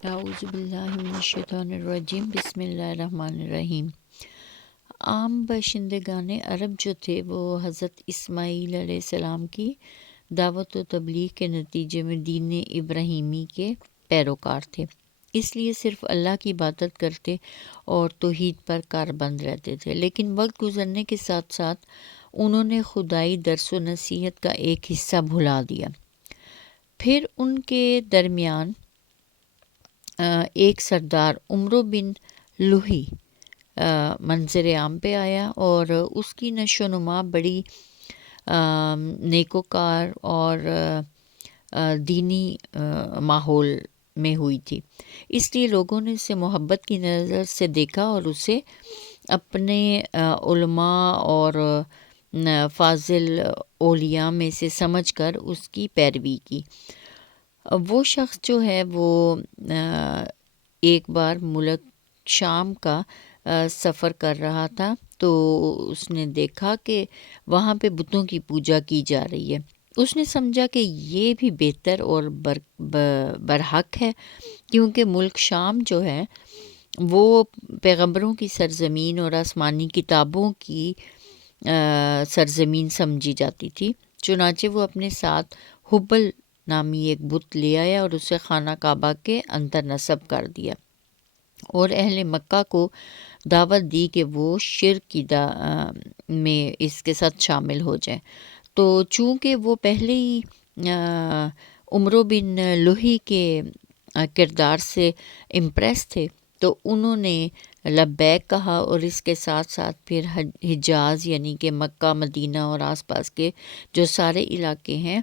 اعوذ باللہ من الشیطان الرجیم، بسم اللہ الرحمن الرحیم۔ عام باشندگان عرب جو تھے وہ حضرت اسماعیل علیہ السلام کی دعوت و تبلیغ کے نتیجے میں دین ابراہیمی کے پیروکار تھے، اس لیے صرف اللہ کی عبادت کرتے اور توحید پر کاربند رہتے تھے، لیکن وقت گزرنے کے ساتھ ساتھ انہوں نے خدائی درس و نصیحت کا ایک حصہ بھلا دیا۔ پھر ان کے درمیان ایک سردار عمرو بن لوہی منظر عام پہ آیا اور اس کی نشو و نما بڑی نیکوکار اور دینی ماحول میں ہوئی تھی، اس لیے لوگوں نے اسے محبت کی نظر سے دیکھا اور اسے اپنے علماء اور فاضل اولیاء میں سے سمجھ کر اس کی پیروی کی۔ وہ شخص جو ہے وہ ایک بار ملک شام کا سفر کر رہا تھا تو اس نے دیکھا کہ وہاں پہ بتوں کی پوجا کی جا رہی ہے۔ اس نے سمجھا کہ یہ بھی بہتر اور برحق ہے، کیونکہ ملک شام جو ہے وہ پیغمبروں کی سرزمین اور آسمانی کتابوں کی سرزمین سمجھی جاتی تھی۔ چنانچہ وہ اپنے ساتھ حبل نامی ایک بت لے آیا اور اسے خانہ کعبہ کے اندر نصب کر دیا اور اہل مکہ کو دعوت دی کہ وہ شرک کی میں اس کے ساتھ شامل ہو جائیں۔ تو چونکہ وہ پہلے ہی عمرو بن لوہی کے کردار سے امپریس تھے تو انہوں نے لبیک کہا اور اس کے ساتھ ساتھ پھر حجاز یعنی کہ مکہ مدینہ اور آس پاس کے جو سارے علاقے ہیں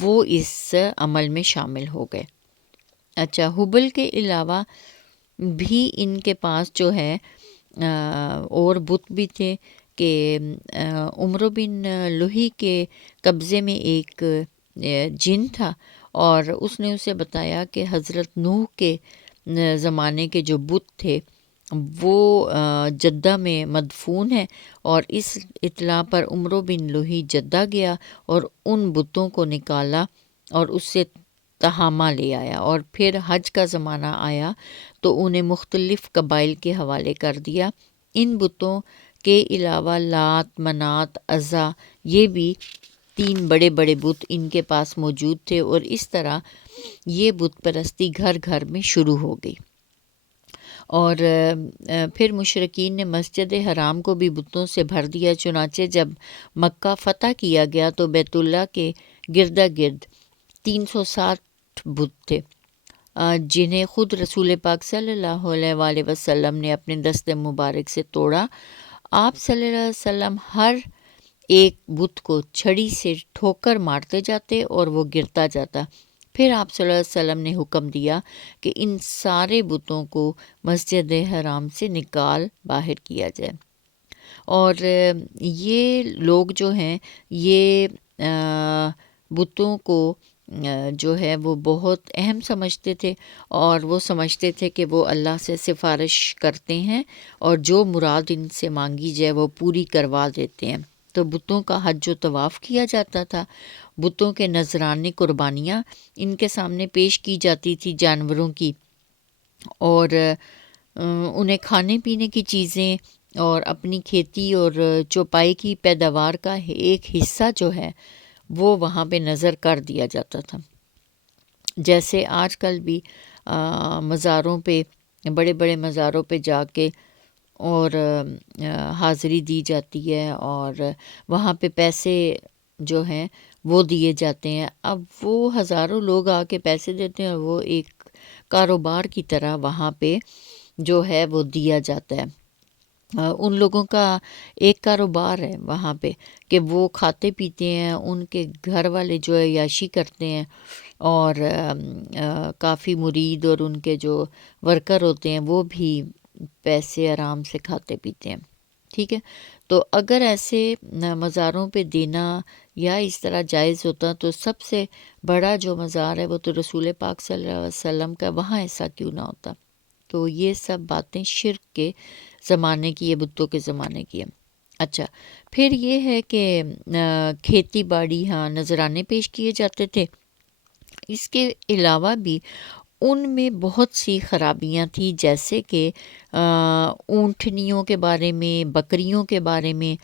وہ اس عمل میں شامل ہو گئے۔ اچھا، حبل کے علاوہ بھی ان کے پاس جو ہے اور بت بھی تھے کہ عمرو بن لوہی کے قبضے میں ایک جن تھا اور اس نے اسے بتایا کہ حضرت نوح کے زمانے کے جو بت تھے وہ جدہ میں مدفون ہے، اور اس اطلاع پر عمرو بن لوہی جدہ گیا اور ان بتوں کو نکالا اور اس سے تہامہ لے آیا، اور پھر حج کا زمانہ آیا تو انہیں مختلف قبائل کے حوالے کر دیا۔ ان بتوں کے علاوہ لات، منات، عزا، یہ بھی 3 بڑے بڑے بت ان کے پاس موجود تھے، اور اس طرح یہ بت پرستی گھر گھر میں شروع ہو گئی۔ اور پھر مشرکین نے مسجد حرام کو بھی بتوں سے بھر دیا۔ چنانچہ جب مکہ فتح کیا گیا تو بیت اللہ کے گردا گرد 360 بت تھے، جنہیں خود رسول پاک صلی اللہ علیہ وآلہ وسلم نے اپنے دست مبارک سے توڑا۔ آپ صلی اللہ علیہ وسلم ہر ایک بت کو چھڑی سے ٹھوکر مارتے جاتے اور وہ گرتا جاتا۔ پھر آپ صلی اللہ علیہ وسلم نے حکم دیا کہ ان سارے بتوں کو مسجد حرام سے نکال باہر کیا جائے، اور یہ لوگ جو ہیں یہ بتوں کو جو ہے وہ بہت اہم سمجھتے تھے، اور وہ سمجھتے تھے کہ وہ اللہ سے سفارش کرتے ہیں اور جو مراد ان سے مانگی جائے وہ پوری کروا دیتے ہیں۔ تو بتوں کا حج و طواف کیا جاتا تھا، بتوں کے نذرانے قربانیاں ان کے سامنے پیش کی جاتی تھی جانوروں کی، اور انہیں کھانے پینے کی چیزیں اور اپنی کھیتی اور چوپائی کی پیداوار کا ایک حصہ جو ہے وہ وہاں پہ نظر کر دیا جاتا تھا۔ جیسے آج کل بھی مزاروں پہ، بڑے بڑے مزاروں پہ جا کے اور حاضری دی جاتی ہے اور وہاں پہ پیسے جو ہیں وہ دیے جاتے ہیں۔ اب وہ ہزاروں لوگ آ کے پیسے دیتے ہیں اور وہ ایک کاروبار کی طرح وہاں پہ جو ہے وہ دیا جاتا ہے۔ ان لوگوں کا ایک کاروبار ہے وہاں پہ کہ وہ کھاتے پیتے ہیں، ان کے گھر والے جو ہے عیاشی کرتے ہیں، اور کافی مرید اور ان کے جو ورکر ہوتے ہیں وہ بھی پیسے آرام سے کھاتے پیتے ہیں۔ ٹھیک ہے، تو اگر ایسے مزاروں پہ دینا یا اس طرح جائز ہوتا تو سب سے بڑا جو مزار ہے وہ تو رسول پاک صلی اللہ علیہ وسلم کا، وہاں ایسا کیوں نہ ہوتا؟ تو یہ سب باتیں شرک کے زمانے کی، یہ بتوں کے زمانے کی ہے۔ اچھا، پھر یہ ہے کہ کھیتی باڑی، ہاں، نذرانے پیش کیے جاتے تھے۔ اس کے علاوہ بھی ان میں بہت سی خرابیاں تھیں، جیسے کہ اونٹنیوں کے بارے میں، بکریوں کے بارے میں